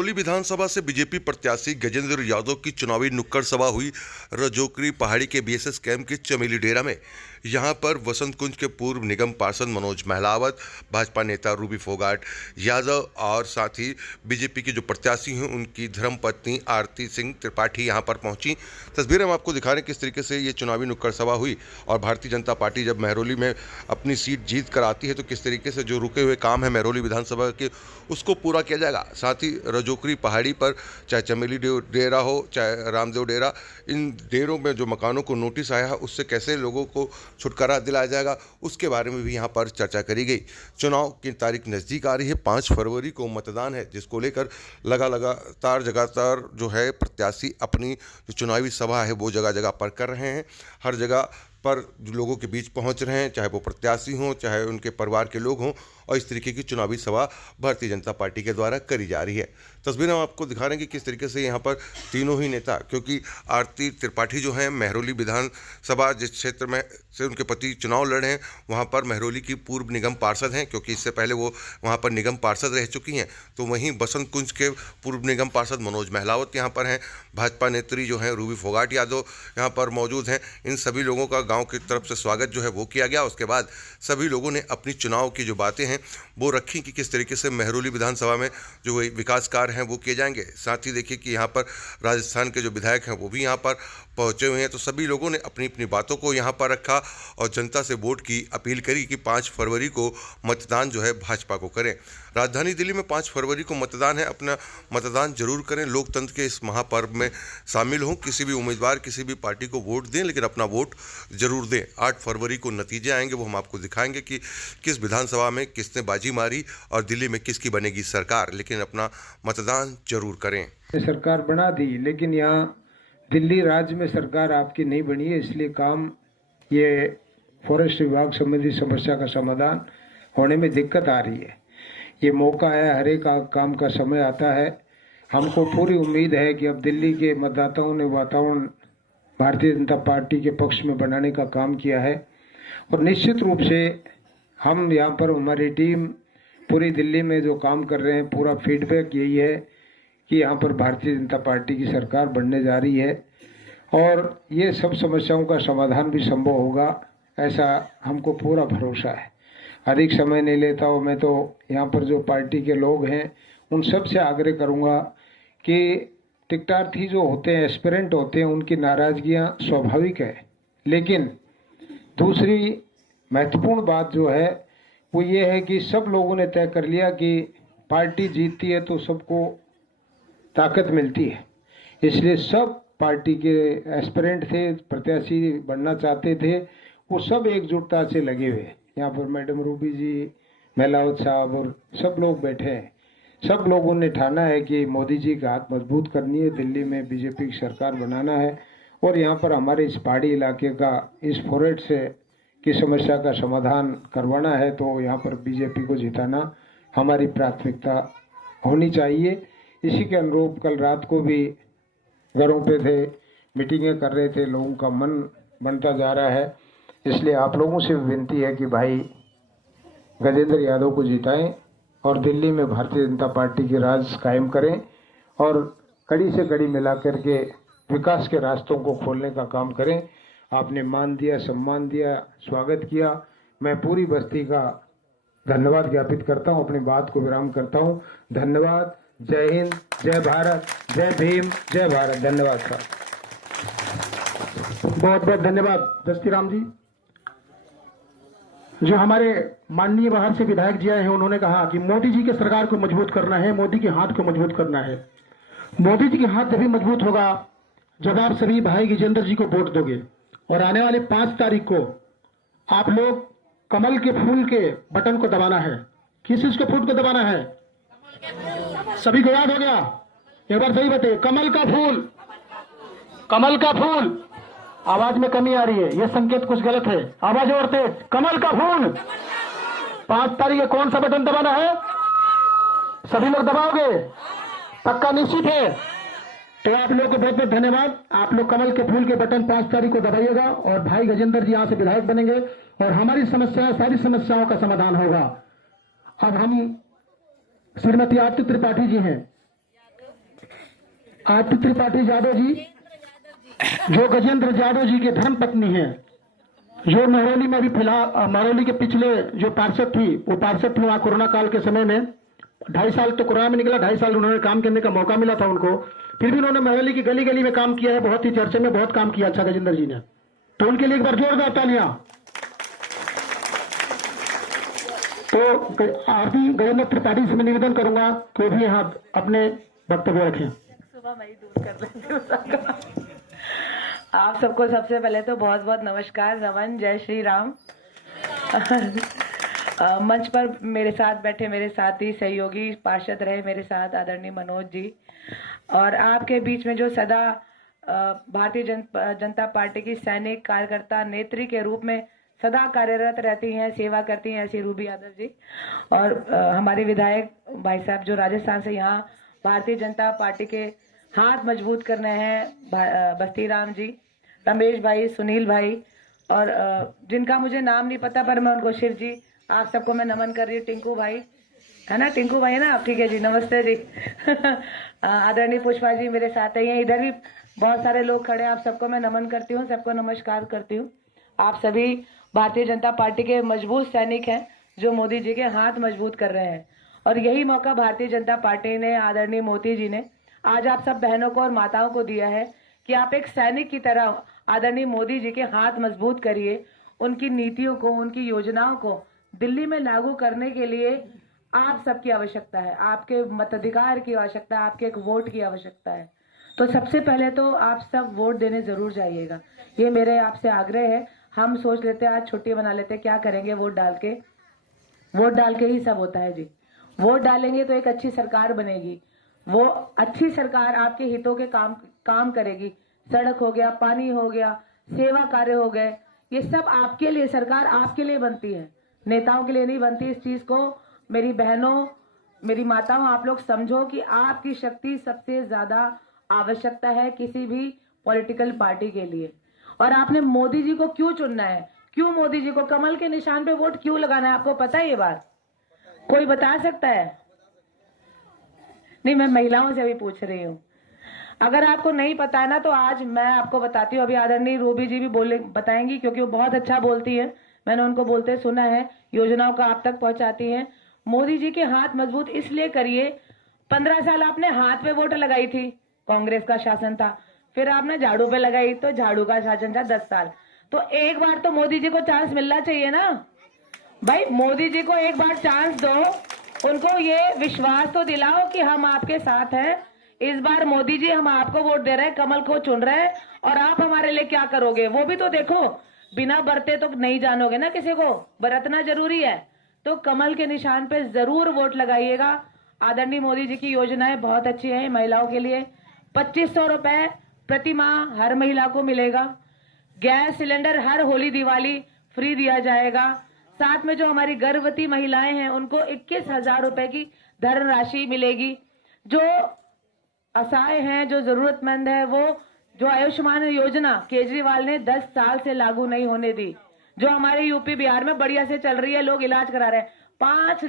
महरौली विधानसभा से बीजेपी प्रत्याशी गजेंद्र यादव की चुनावी नुक्कड़ सभा हुई रजोकरी पहाड़ी के बीएसएस कैंप के चमेली डेरा में। यहां पर वसंत कुंज के पूर्व निगम पार्षद मनोज महलावत, भाजपा नेता रूबी फोगाट यादव और साथ ही बीजेपी के जो प्रत्याशी हैं उनकी धर्मपत्नी आरती सिंह त्रिपाठी यहां पर पहुंची। तस्वीरें हम आपको दिखा रहे हैं किस तरीके से ये चुनावी नुक्कड़ सभा हुई और भारतीय जनता पार्टी जब महरौली में अपनी सीट जीत कर आती है तो किस तरीके से जो रुके हुए काम है महरौली विधानसभा के उसको पूरा किया जाएगा। साथ ही रजोकरी पहाड़ी पर चाहे चमेली डेरा हो चाहे रामदेव डेरा, इन डेरों में जो मकानों को नोटिस आया है उससे कैसे लोगों को छुटकारा दिलाया जाएगा उसके बारे में भी यहाँ पर चर्चा करी गई। चुनाव की तारीख नज़दीक आ रही है, 5 फरवरी को मतदान है, जिसको लेकर लगातार जो है प्रत्याशी अपनी जो चुनावी सभा है वो जगह जगह पर कर रहे हैं। हर जगह पर लोगों के बीच पहुंच रहे हैं, चाहे वो प्रत्याशी हों चाहे उनके परिवार के लोग हों, और इस तरीके की चुनावी सभा भारतीय जनता पार्टी के द्वारा करी जा रही है। तस्वीरें हम आपको दिखा रहे हैं कि किस तरीके से यहाँ पर तीनों ही नेता, क्योंकि आरती त्रिपाठी जो हैं महरौली विधानसभा जिस क्षेत्र में से उनके पति चुनाव लड़े हैं वहाँ पर महरौली की पूर्व निगम पार्षद हैं, क्योंकि इससे पहले वो वहाँ पर निगम पार्षद रह चुकी हैं। तो वहीं बसंत कुंज के पूर्व निगम पार्षद मनोज महलावत यहाँ पर हैं, भाजपा नेत्री जो हैं रूबी फोगाट यादव यहाँ पर मौजूद हैं। इन सभी लोगों का गांव की तरफ से स्वागत जो है वो किया गया। उसके बाद सभी लोगों ने अपनी चुनाव की जो बातें हैं वो रखी कि किस तरीके से महरौली विधानसभा में जो विकास कार्य हैं वो किए जाएंगे। साथ ही देखिए कि यहाँ पर राजस्थान के जो विधायक हैं वो भी यहाँ पर पहुँचे हुए हैं। तो सभी लोगों ने अपनी अपनी बातों को यहाँ पर रखा और जनता से वोट की अपील करी कि 5 फरवरी को मतदान जो है भाजपा को करें। राजधानी दिल्ली में 5 फरवरी को मतदान है, अपना मतदान जरूर करें, लोकतंत्र के इस महापर्व में शामिल हों। किसी भी उम्मीदवार किसी भी पार्टी को वोट दें, लेकिन अपना वोट जरूर दें। 8 फरवरी को नतीजे आएंगे, वो हम आपको दिखाएंगे कि किस विधानसभा में किसने बाजी मारी और दिल्ली में किसकी बनेगी सरकार, लेकिन अपना मतदान जरूर करें। सरकार बना दी, लेकिन यहाँ दिल्ली राज्य में सरकार आपकी नहीं बनी है, इसलिए काम ये फॉरेस्ट विभाग संबंधी समस्या का समाधान होने में दिक्कत आ रही है। ये मौका है, हर एक काम का समय आता है। हमको पूरी उम्मीद है कि अब दिल्ली के मतदाताओं ने वातावरण भारतीय जनता पार्टी के पक्ष में बनाने का काम किया है और निश्चित रूप से हम यहाँ पर हमारी टीम पूरी दिल्ली में जो काम कर रहे हैं, पूरा फीडबैक यही है कि यहाँ पर भारतीय जनता पार्टी की सरकार बनने जा रही है और ये सब समस्याओं का समाधान भी संभव होगा, ऐसा हमको पूरा भरोसा है। अधिक समय नहीं लेता हूँ मैं, तो यहाँ पर जो पार्टी के लोग हैं उन सब से आग्रह करूँगा कि टिकटार्थी जो होते हैं, एस्पिरेंट होते हैं, उनकी नाराज़गियाँ स्वाभाविक है, लेकिन दूसरी महत्वपूर्ण बात जो है वो ये है कि सब लोगों ने तय कर लिया कि पार्टी जीतती है तो सबको ताकत मिलती है, इसलिए सब पार्टी के एस्पिरेंट थे, प्रत्याशी बनना चाहते थे, वो सब एकजुटता से लगे हुए। यहाँ पर मैडम रूबी जी, महलावत साहब और सब लोग बैठे हैं। सब लोगों ने ठाना है कि मोदी जी का हाथ मजबूत करनी है, दिल्ली में बीजेपी की सरकार बनाना है और यहाँ पर हमारे इस पहाड़ी इलाके का, इस फॉरेस्ट से की समस्या का समाधान करवाना है। तो यहाँ पर बीजेपी को जिताना हमारी प्राथमिकता होनी चाहिए। इसी के अनुरूप कल रात को भी घरों पे थे, मीटिंगें कर रहे थे, लोगों का मन बनता जा रहा है। इसलिए आप लोगों से विनती है कि भाई गजेंद्र यादव को जिताएं और दिल्ली में भारतीय जनता पार्टी की राज कायम करें और कड़ी से कड़ी मिला करके विकास के रास्तों को खोलने का काम करें। आपने मान दिया, सम्मान दिया, स्वागत किया, मैं पूरी बस्ती का धन्यवाद ज्ञापित करता हूं, अपनी बात को विराम करता हूं। धन्यवाद। जय हिंद, जय भारत, जय भीम, जय भारत। धन्यवाद साहब। बहुत बहुत धन्यवाद दस्तीराम जी। जो हमारे माननीय बाहर से विधायक जी आए हैं, उन्होंने कहा कि मोदी जी के सरकार को मजबूत करना है, मोदी के हाथ को मजबूत करना है। मोदी जी के हाथ तभी मजबूत होगा जब आप सभी भाई गजेंद्र जी को वोट दोगे और आने वाले 5 तारीख को आप लोग कमल के फूल के बटन को दबाना है। किस चीज के फूल को दबाना है? सभी को याद हो गया? एक बार सही बताइए। कमल का फूल, कमल का फूल। आवाज में कमी आ रही है, यह संकेत कुछ गलत है। आवाज और तेज। कमल का फूल। 5 तारीख कौन सा बटन दबाना है? सभी लोग दबाओगे? पक्का निश्चित है? तो आप लोगों को बहुत बहुत धन्यवाद। आप लोग कमल के फूल के बटन 5 तारीख को दबाइएगा और भाई गजेंद्र जी यहाँ से विधायक बनेंगे और हमारी समस्याएं, सारी समस्याओं का समाधान होगा। अब हम श्रीमती आरती त्रिपाठी जी हैं, आरती त्रिपाठी यादव जी, जो गजेंद्र यादव जी के धर्म पत्नी है, जो महरौली में भी फिलहाल महरौली के पिछले जो पार्षद थी, वो पार्षद थी वहाँ कोरोना काल के समय में 2.5 साल तो कोरोना में निकला, 2.5 साल उन्होंने काम करने का मौका मिला था उनको, फिर भी उन्होंने महरौली की गली गली में काम किया है, बहुत ही चर्चे में बहुत काम किया अच्छा गजेंद्र जी ने, तो उनके लिए एक बार जोरदार तालियां। तो आरती गजेंद्र त्रिपाठी से मैं निवेदन करूंगा कि वो भी यहाँ अपने वक्तव्य रखें। सुबह मैं ही दूर कर लेती हूँ सबका। आप सबको सबसे पहले तो बहुत बहुत नमस्कार, नमन, जय श्री राम। मंच पर मेरे साथ बैठे मेरे साथी सहयोगी पार्षद रहे मेरे साथ आदरणीय मनोज जी, और आपके बीच में जो सदा भारतीय जनता पार्टी की सैनिक कार्यकर्ता नेत्री के रूप में सदा कार्यरत रहती हैं, सेवा करती हैं, ऐसी रूबी यादव जी, और हमारे विधायक भाई साहब जो राजस्थान से यहाँ भारतीय जनता पार्टी के हाथ मजबूत करने हैं, बस्ती राम जी, रमेश भाई, सुनील भाई, और जिनका मुझे नाम नहीं पता पर मैं उनको शिव जी, आप सबको मैं नमन कर रही हूँ। टिंकू भाई है ना, टिंकू भाई है ना, ठीक है जी, नमस्ते जी। आदरणीय पुष्पा जी मेरे साथ ही हैं, इधर भी बहुत सारे लोग खड़े हैं, आप सबको मैं नमन करती हूँ, सबको नमस्कार करती हूँ। आप सभी भारतीय जनता पार्टी के मजबूत सैनिक हैं जो मोदी जी के हाथ मजबूत कर रहे हैं, और यही मौका भारतीय जनता पार्टी ने, आदरणीय मोदी जी ने आज आप सब बहनों को और माताओं को दिया है कि आप एक सैनिक की तरह आदरणीय मोदी जी के हाथ मजबूत करिए। उनकी नीतियों को, उनकी योजनाओं को दिल्ली में लागू करने के लिए आप सबकी आवश्यकता है, आपके मताधिकार की आवश्यकता है, आपके एक वोट की आवश्यकता है। तो सबसे पहले तो आप सब वोट देने जरूर जाइएगा, ये मेरे आपसे आग्रह है। हम सोच लेते हैं आज छुट्टी बना लेते हैं, क्या करेंगे वोट डाल के ही सब होता है जी। वोट डालेंगे तो एक अच्छी सरकार बनेगी, वो अच्छी सरकार आपके हितों के काम करेगी। सड़क हो गया, पानी हो गया, सेवा कार्य हो गए, ये सब आपके लिए, सरकार आपके लिए बनती है, नेताओं के लिए नहीं बनती। इस चीज को मेरी बहनों, मेरी माताओं, आप लोग समझो कि आपकी शक्ति सबसे ज्यादा आवश्यकता है किसी भी पॉलिटिकल पार्टी के लिए। और आपने मोदी जी को क्यों चुनना है, क्यों मोदी जी को कमल के निशान पे वोट क्यों लगाना है, आपको पता है ये बात? कोई बता सकता है? नहीं, मैं महिलाओं से भी पूछ रही हूँ। अगर आपको नहीं पता है ना तो आज मैं आपको बताती हूँ। अभी आदरणीय रूबी जी भी बताएंगी, क्योंकि वो बहुत अच्छा बोलती है, मैंने उनको बोलते सुना है, योजनाओं को आप तक पहुंचाती हैं। मोदी जी के हाथ मजबूत इसलिए करिए, 15 साल आपने हाथ पे वोट लगाई थी, कांग्रेस का शासन था, फिर आपने झाड़ू पे लगाई तो झाड़ू का शासन था 10 साल। तो एक बार तो मोदी जी को चांस मिलना चाहिए ना भाई, मोदी जी को एक बार चांस दो, उनको ये विश्वास तो दिलाओ कि हम आपके साथ हैं। इस बार मोदी जी हम आपको वोट दे रहे हैं, कमल को चुन रहे हैं, और आप हमारे लिए क्या करोगे वो भी तो देखो। बिना बरते तो नहीं जानोगे ना, किसी को बरतना जरूरी है। तो कमल के निशान पे जरूर वोट लगाइएगा। आदरणीय मोदी जी की योजनाएं बहुत अच्छी है महिलाओं के लिए। 2500 रुपए प्रति माह हर महिला को मिलेगा। गैस सिलेंडर हर होली दिवाली फ्री दिया जाएगा। साथ में जो हमारी गर्भवती महिलाएं हैं उनको 21,000 रुपए की धनराशि मिलेगी। जो असहाय हैं, जो जरूरतमंद है, वो जो आयुष्मान योजना केजरीवाल ने 10 साल से लागू नहीं होने दी, जो हमारे यूपी बिहार में बढ़िया से चल रही है, लोग इलाज करा रहे हैं, 5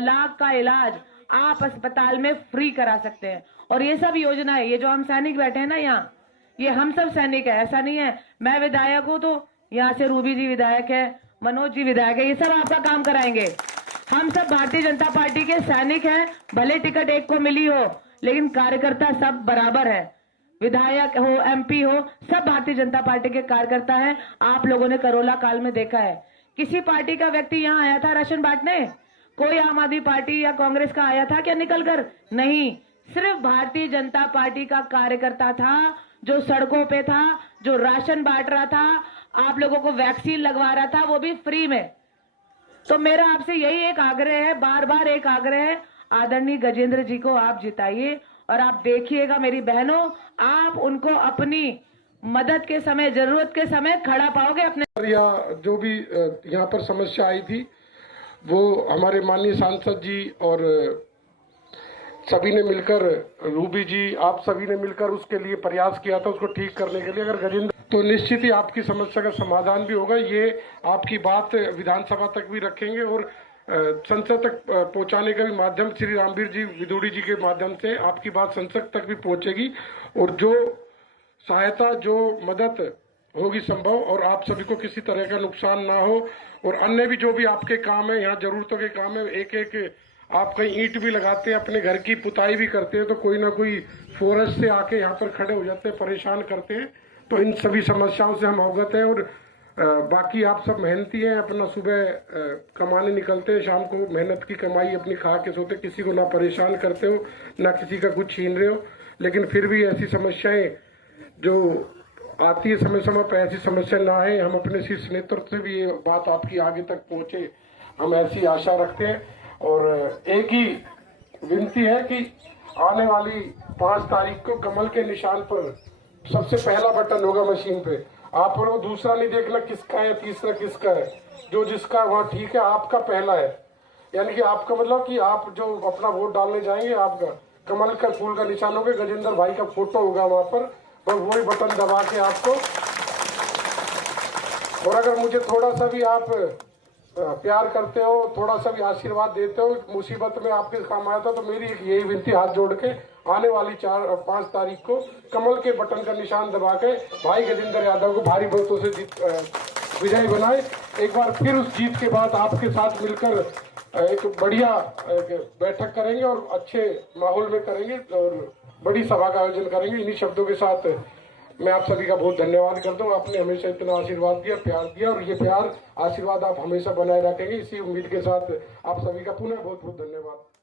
लाख का इलाज आप अस्पताल में फ्री करा सकते हैं। और ये सब योजना है, ये जो हम सैनिक बैठे हैं ना यहाँ, ये हम सब सैनिक है, ऐसा नहीं है मैं विधायक हूँ तो यहाँ से रूबी जी विधायक है, मनोज जी विधायक है, ये सब आपका काम कराएंगे। हम सब भारतीय जनता पार्टी के सैनिक हैं, भले टिकट एक को मिली हो लेकिन कार्यकर्ता सब बराबर है, विधायक हो, एमपी हो, सब भारतीय जनता पार्टी के कार्यकर्ता हैं। आप लोगों ने कोरोना काल में देखा है, किसी पार्टी का व्यक्ति यहाँ आया था राशन बांटने? कोई आम आदमी पार्टी या कांग्रेस का आया था क्या निकल कर? नहीं, सिर्फ भारतीय जनता पार्टी का कार्यकर्ता था जो सड़कों पे था, जो राशन बांट रहा था, आप लोगों को वैक्सीन लगवा रहा था, वो भी फ्री में। तो मेरा आपसे यही एक आग्रह है, बार बार एक आग्रह है, आदरणीय गजेंद्र जी को आप जिताइए। और आप देखिएगा मेरी बहनों, आप उनको अपनी मदद के समय, जरूरत के समय खड़ा पाओगे अपने। या जो भी यहाँ पर समस्या आई थी वो हमारे माननीय सांसद जी और सभी ने मिलकर, रूबी जी, आप सभी ने मिलकर उसके लिए प्रयास किया था, उसको ठीक करने के लिए। अगर गजेंद्र तो निश्चित ही आपकी समस्या का समाधान भी होगा। ये आपकी बात विधानसभा तक भी रखेंगे और संसद तक पहुंचाने का भी माध्यम श्री रामवीर जी विदुड़ी जी के माध्यम से आपकी बात संसद तक भी पहुंचेगी और जो सहायता जो मदद होगी संभव और आप सभी को किसी तरह का नुकसान ना हो और अन्य भी जो भी आपके काम है यहाँ जरूरतों के काम है एक एक आप कहीं ईंट भी लगाते हैं अपने घर की पुताई भी करते हैं तो कोई ना कोई फॉरेस्ट से आके यहाँ पर खड़े हो जाते हैं परेशान करते हैं तो इन सभी समस्याओं से हम अवगत हैं और बाकी आप सब मेहनती हैं अपना सुबह कमाने निकलते हैं शाम को मेहनत की कमाई अपनी खा के सोते किसी को ना परेशान करते हो ना किसी का कुछ छीन रहे हो लेकिन फिर भी ऐसी समस्याएं जो आती है समय समय पर ऐसी समस्या ना आए हम अपने शीर्ष नेतृत्व से भी ये बात आपकी आगे तक पहुंचे हम ऐसी आशा रखते हैं और एक ही विनती है कि आने वाली 5 तारीख को कमल के निशान पर सबसे पहला बटन होगा मशीन पे आप लोग दूसरा नहीं देखना किसका है तीसरा किसका है जो जिसका वहाँ ठीक है आपका पहला है यानी कि आपका मतलब कि आप जो अपना वोट डालने जाएंगे आपका कमल का फूल का निशान होगा गजेंद्र भाई का फोटो होगा वहाँ पर और वही बटन दबा के आपको और अगर मुझे थोड़ा सा भी आप प्यार करते हो थोड़ा सा भी आशीर्वाद देते हो मुसीबत में आपके काम आया था तो मेरी एक यही विनती हाथ जोड़ के आने वाली 5 तारीख को कमल के बटन का निशान दबा के भाई गजेंद्र यादव को भारी वोटों से विजयी बनाए एक बार फिर उस जीत के बाद आपके साथ मिलकर एक बढ़िया बैठक करेंगे और अच्छे माहौल में करेंगे और बड़ी सभा का आयोजन करेंगे इन्हीं शब्दों के साथ मैं आप सभी का बहुत धन्यवाद करता हूँ आपने हमेशा इतना आशीर्वाद दिया प्यार दिया और ये प्यार आशीर्वाद आप हमेशा बनाए रखेंगे इसी उम्मीद के साथ आप सभी का पुनः बहुत बहुत धन्यवाद।